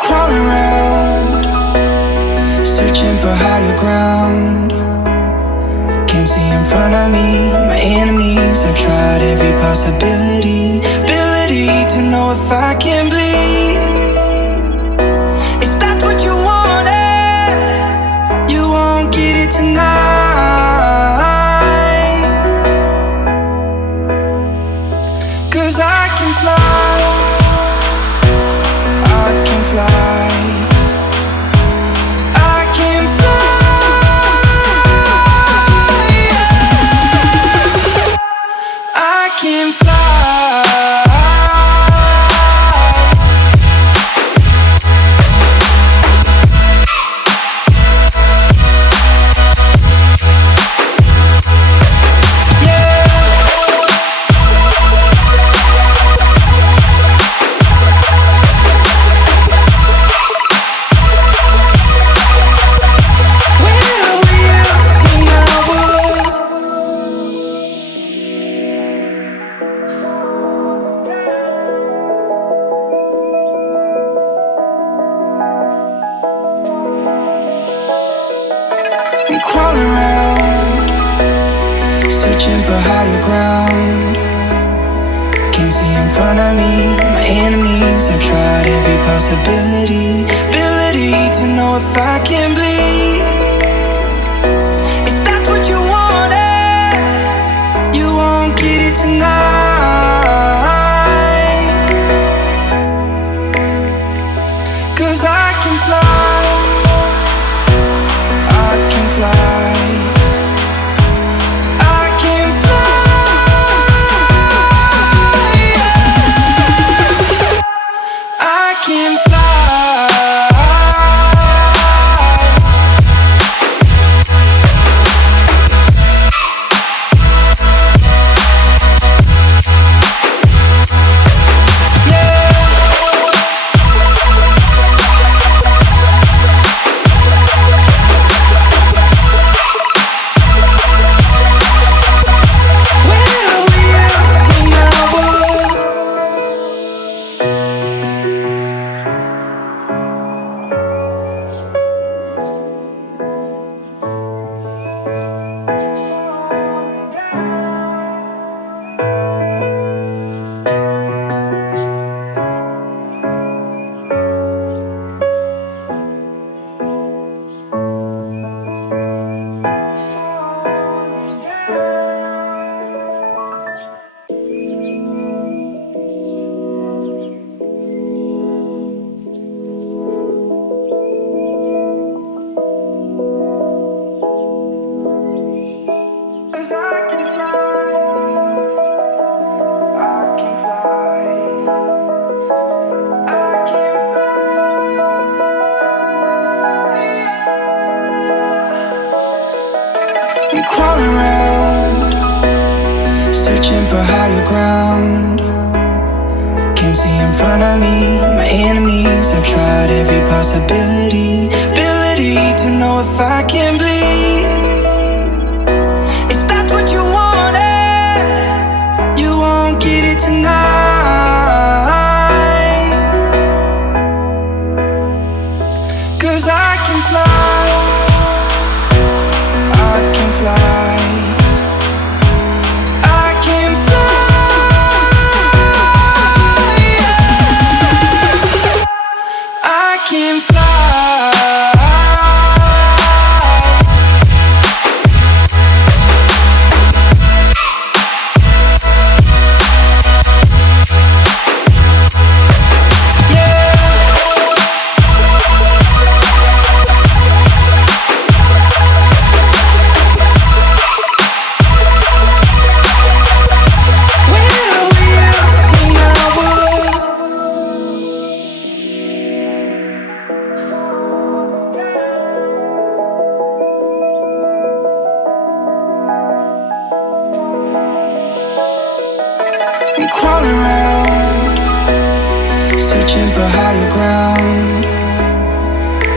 Crawling around, searching for higher ground. Can't see in front of me, my enemies. I've tried every possibility, ability to know if I can bleed. If that's what you wanted, you won't get it tonight. 'Cause I can fly, I can fly, I can fly, I can fly. I'm crawling around, searching for higher ground. Can't see in front of me, my enemies. I've tried every possibility, ability to know if I can bleed. If that's what you wanted, you won't get it tonight. 'Cause I can fly, I can fly, I can fly, I can fly. I'm crawling around, searching for higher ground. Can't see in front of me, my enemies. I've tried every possibility, ability to know if I can bleed. If that's what you wanted, you won't get it tonight. 'Cause I can fly, I can fly, I can fly, I can fly. I'm crawling around, searching for higher ground.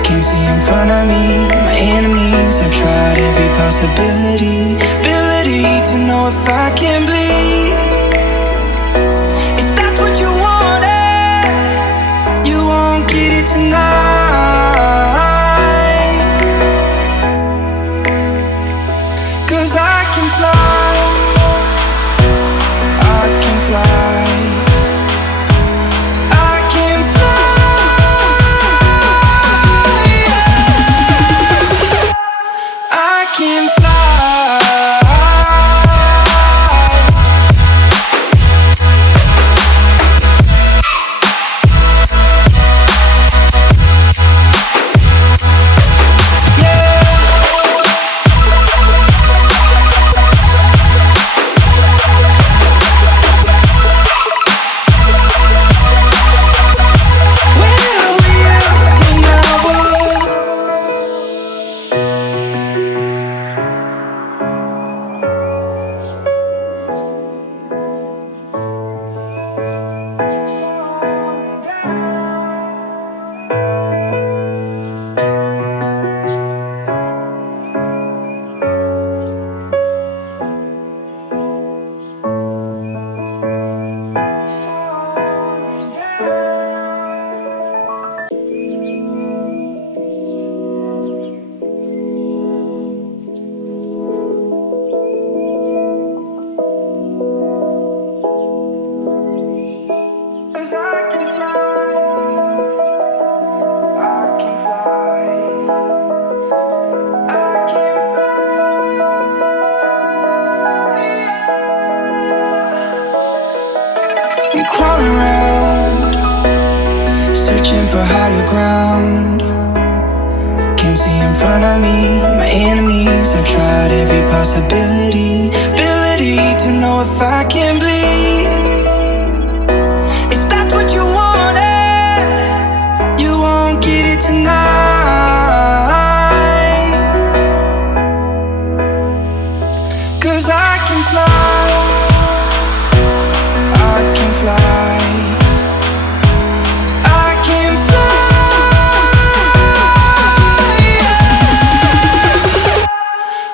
Can't see in front of me, my enemies. I've tried every possibility, ability to know if I can bleed. If that's what you wanted, you won't get it tonight. 'Cause I can fly, I can fly, I can fly, I can fly. I'm crawling around, searching for higher ground. Can't see in front of me, my enemies. I've tried every possibility, ability to know if I can bleed. If that's what you wanted, you won't get it tonight. 'Cause I can fly, I can fly, I can fly,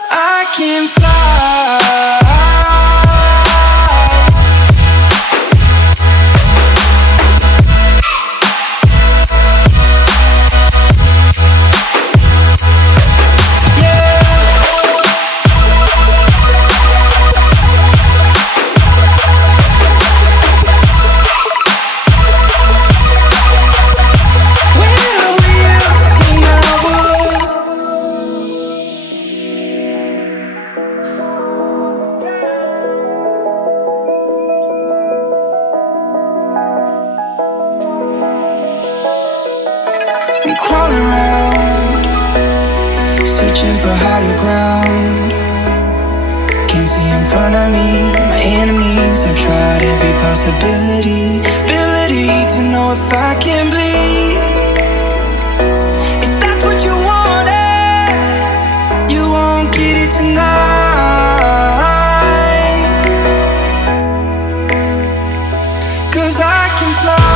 I can fly. I'm crawling around, searching for higher ground. Can't see in front of me, my enemies. I've tried every possibility, ability to know if I can bleed. If that's what you wanted, you won't get it tonight. 'Cause I can fly,